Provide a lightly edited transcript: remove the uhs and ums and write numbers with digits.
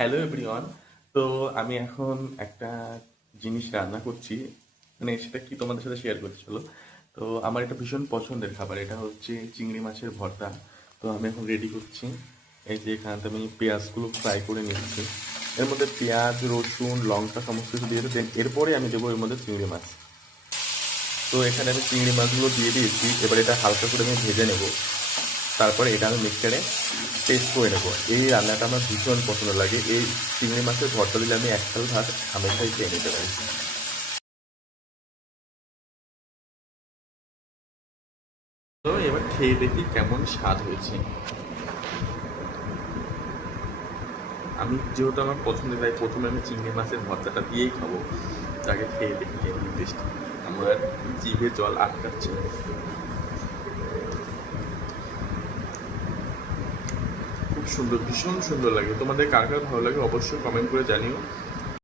Hello everyone. তো আমি এখন একটা জিনিস রান্না করছি, মানে সেটা কি তোমাদের সাথে শেয়ার করতে চলো। তো আমার এটা ভীষণ পছন্দের খাবার, এটা হচ্ছে চিংড়ি মাছের ভর্তা। তো আমি এখন রেডি করছি। এই যে এখানে আমি পেঁয়াজগুলো ফ্রাই করে নিচ্ছি। এর মধ্যে পেঁয়াজ, রসুন, লঙ্কা সমস্ত কিছু দিয়ে দেন, এরপরে আমি দেবো এর মধ্যে চিংড়ি মাছ। তো এখানে আমি চিংড়ি মাছগুলো দিয়ে দিয়েছি, এবার এটা হালকা করে আমি ভেজে নেব। তারপরে এটা আমি মিক্সারে পেস্ট করে নেবো। এই রান্নাটা আমার ভীষণ পছন্দ লাগে। এই চিংড়ি মাছের ভর্তা দিলে আমি এক থাল ভাত হামেশাই খেয়ে নিতে পারি। তো এবার খেয়ে দেখি কেমন স্বাদ হয়েছে। আমি যেহেতু আমার পছন্দের, তাই প্রথমে আমি চিংড়ি মাছের ভর্তাটা দিয়েই খাবো। তাকে খেয়ে দেখি কেমন টেস্ট। আমার জিভে জল আটকাচ্ছে। খুব সুন্দর, ভীষণ সুন্দর লাগে। তোমাদের কার কার ভালো লাগে অবশ্যই কমেন্ট করে জানিও।